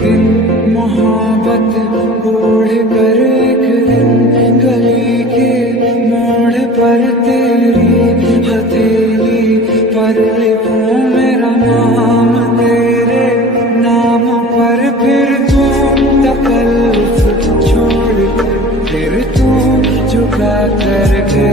दिन मोहब्बत ओढ़ कर एक दिन गली के मोड़ पर तेरी हथेली पर लिखूं मेरा नाम तेरे नाम पर। फिर तू तकल्लुफ़ छोड़ कर फिर तू झुका करके